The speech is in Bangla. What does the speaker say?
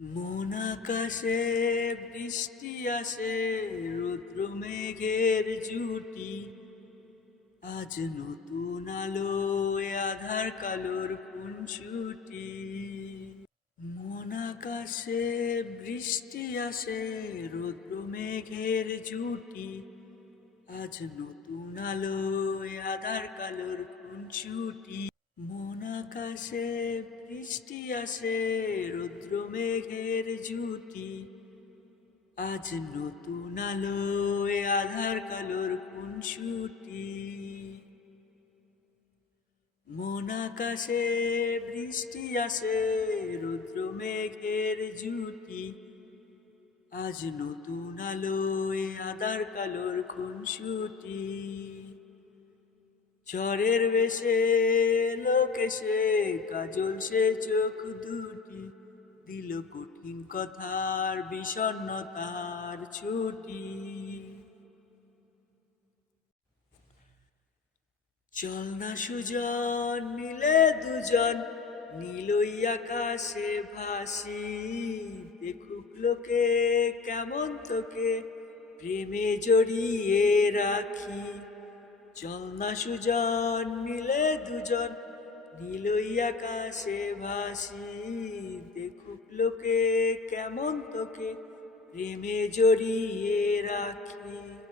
মন আকাশে বৃষ্টি আসে, রৌদ্র মেঘের জুটি। আজ নতুন আলোয় আধার কালোর খুনসুটি। মন আকাশে বৃষ্টি আসে, রৌদ্র মেঘের জুটি। আজ নতুন আলোয় আধার কালোর খুনসুটি। মন আকাশে বৃষ্টি আসে, রৌদ্র মেঘের জুটি। আজ নতুন আলোয় আধার কালোর খুনসুটি। মন আকাশে বৃষ্টি আসে, রৌদ্র মেঘের জুটি। আজ নতুন আলোয় আধার কালোর খুনসুটি। ঝড়ের বেশে লোক এসে কাজল সে চোখ দুটি, দিল কঠিন কথার বিষণ্ণতার ছুটি। চল না সুজন মিলে দুজন, নীলই আকাশে ভাসি। দেখুক লোকে কেমন তোকে প্রেমে জড়িয়ে রাখি। চল না সুজন মিলে দুজন, নীলই আকাশে ভাসি। দেখুক লোকে কেমন তোকে প্রেমে জড়িয়ে রাখি।